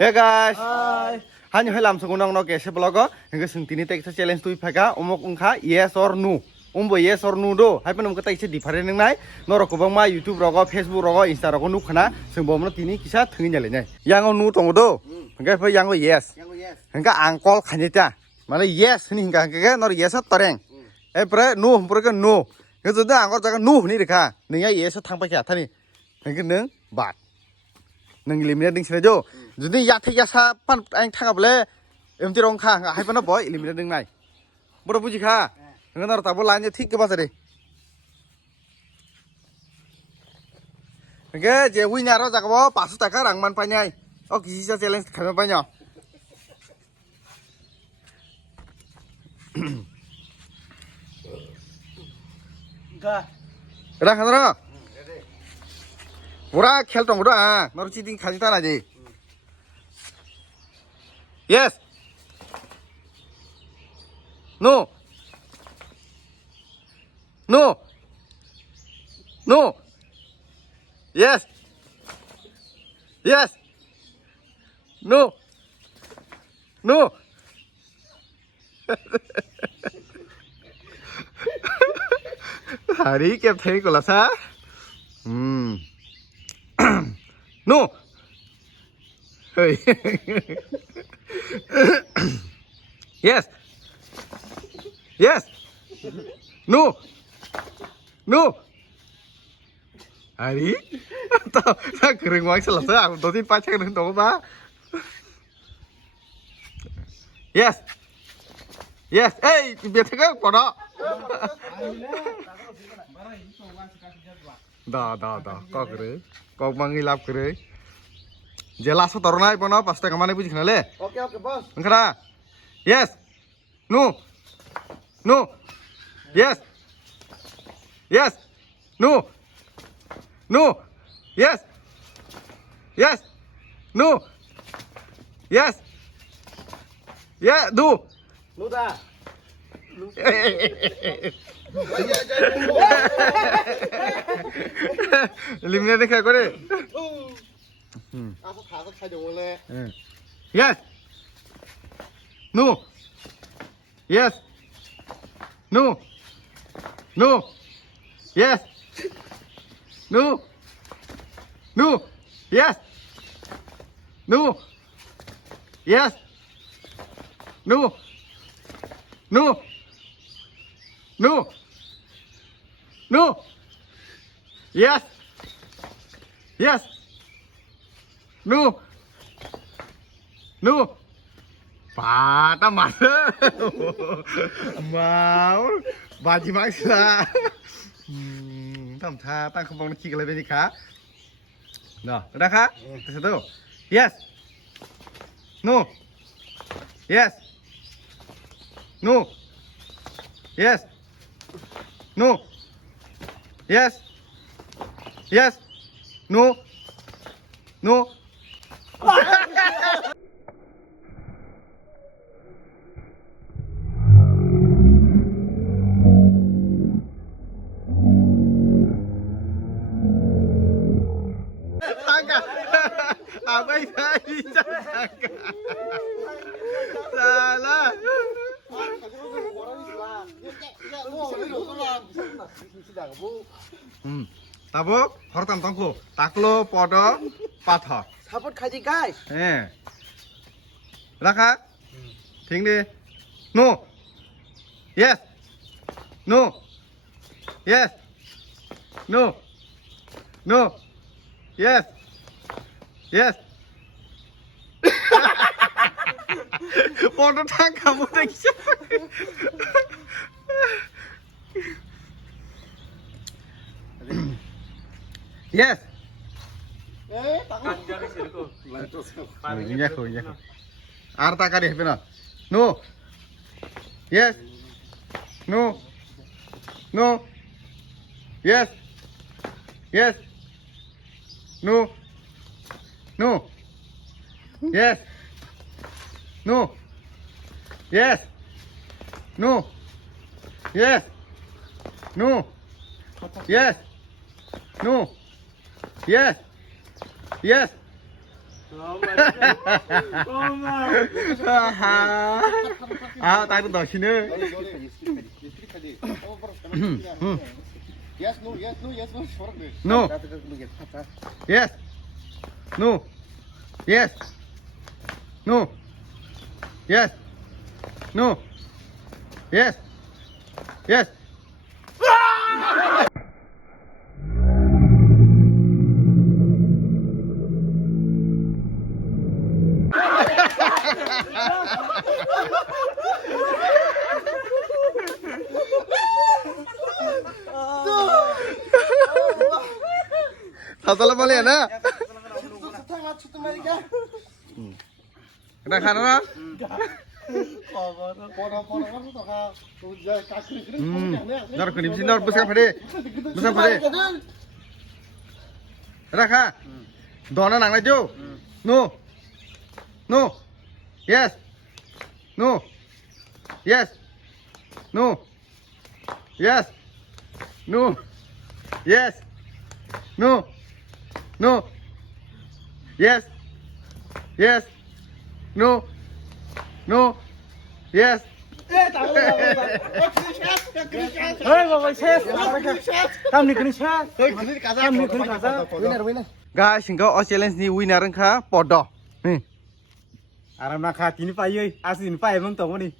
Hey guys, Hai. hanya helam segunung no kese blogo, hingga sentini tek challenge tu ipaga, omok ungka yes or no. Yes or no do, hai penum kata ise different neng nai, noro kubang ma YouTube rogo, Facebook rogo, Insta rogo nu kana, sembom no tini kisah tengin jale nai. Yang no tong do, hingga apa yang yes, hingga angkol kanjeta, mana yes ni hingga noro yes toreng, pre no, pre no, hingga sudah angkol jaga no ni dekha, nengai yes tang pakai tani, hingga neng bat. Neng eliminate ding sini jo, jadi ya thek ya sa pan ang thang able, em ti rong kha, hai pan boy eliminate ding nai, boro buji kha, neng nor tabo lain je thik ke pas re, neng je win nyaro jaga bo pasu taka rang man panyai, oh kisi sa challenge kami panyo, Enggak. dah kan ro, bora khel tong do ah, nor cheating khaji ta na ji. Yes. No. No. No. Yes. Yes. No. No. Hari kẹp thấy của là sao? No. Hey. Yes. Yes. No. No. Hari. Tao kering ngoái sẽ là sao? Đầu tiên phải check đến đó ba. Yes. Yes. Hey, biết thế cái quả đó. Da, kau kere, kau manggil lap kere. Jelas atau orang lain pun apa? Pasti kemana puji kenal le? Oke, bos. Engkau yes, no, no, yes, yes, no, no, yes, yes, no, yes, yeah, do. Lu dah. Eliminate kayak kau deh. Aku takut saja boleh. Yes. No. Yes. No. No. Yes. No. No. Yes. No. Yes. No. No. No. No. Yes. Yes. No. No. Patah masa. Mau. Baji maksa. Thầm tha tăng không bóng chỉ cái này khá. Rồi, được khá. Từ từ. Yes. No. Yes. No. Yes. No. Yes. Yes. No. No. Tangga. Apa ini tangga? Salah. Tabuk, hortam tangku, taklo, podo, pathor. Sabut kaji guys. Raka, tinggi. No. Yes. No. Yes. No. No. Yes. Yes. Podo tang kamu dah Yes. Takut. Nyaku. Arta kade pena. No. Yes. No. No. Yes. Yes. No. No. Yes. No. Yes. No. Yes. No. Yes. No. Yes. Yes. tao được đòi xin nữa. Yes, no, yes, no, yes, no, short. No. Yes. No. Yes. No. Yes. No. Yes. Yes. Thật là bao liền á. Đang khăn đó. Nó là niệm xin nó bớt phải đi. Bớt phải đi. Ra kha. Đó nó nặng này chú. No. No. Yes. No. Yes. No. Yes. No. Yes. No. No. Yes. Yes. No. No. Yes. Hey, bapak chef. Tam ni kena chef. Tam ni kena kaza. Winner, winner. Guys, singgah all challenge ni winner kha podo. Nih. Aram nak hati ni payai, asin payai bang tong ni.